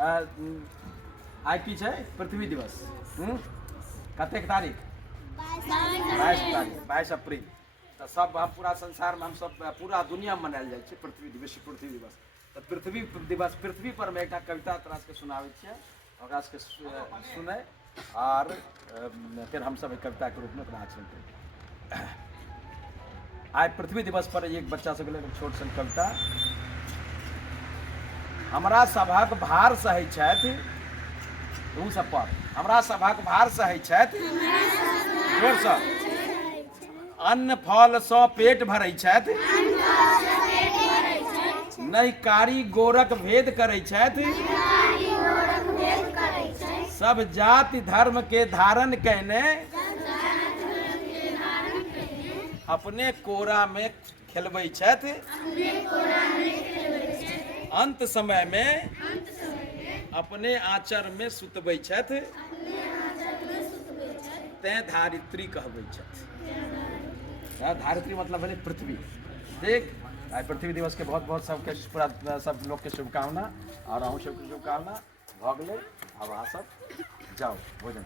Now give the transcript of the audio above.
आइ की छै पृथ्वी दिवस। कतेक तारीख? 22 तारीख, 22 अप्रैल। तो सब हम पूरा संसार में हम सब पूरा दुनिया में मनायल जाइ छै विश्व पृथ्वी दिवस। तो पृथ्वी दिवस पृथ्वी पर में एक कविता तोरा सबके सुनाबै छियै, ओकरा सबके सुनै और फिर हम सब कविता के रूप में ओकरा आचरण करै। आइ पृथ्वी दिवस पर एक बच्चा सबके लेल छोट सन कविता। हमरा सभक भार सहै छथि, तू सब पर, हमरा सभक भार सहै छथि, जोरसँ, अन्न फल सँ पेट भरै छथि, नहि कारी गोरक भेद करै छथि, सब जाति धर्म के धारण कैने अपने कोरा में खेलबै छथि, अंत समय में अपने आचर में सुतबै छथि, तैं धारित्री कहबै छथि। धारित्री मतलब भेलै पृथ्वी। देख, आइ पृथ्वी दिवस के बहुत बहुत सबके पूरा सब लोग के शुभकामना और अहूँ सबके शुभकामना। भऽ गेलै, अब अहाँ सब जाओ भोजन।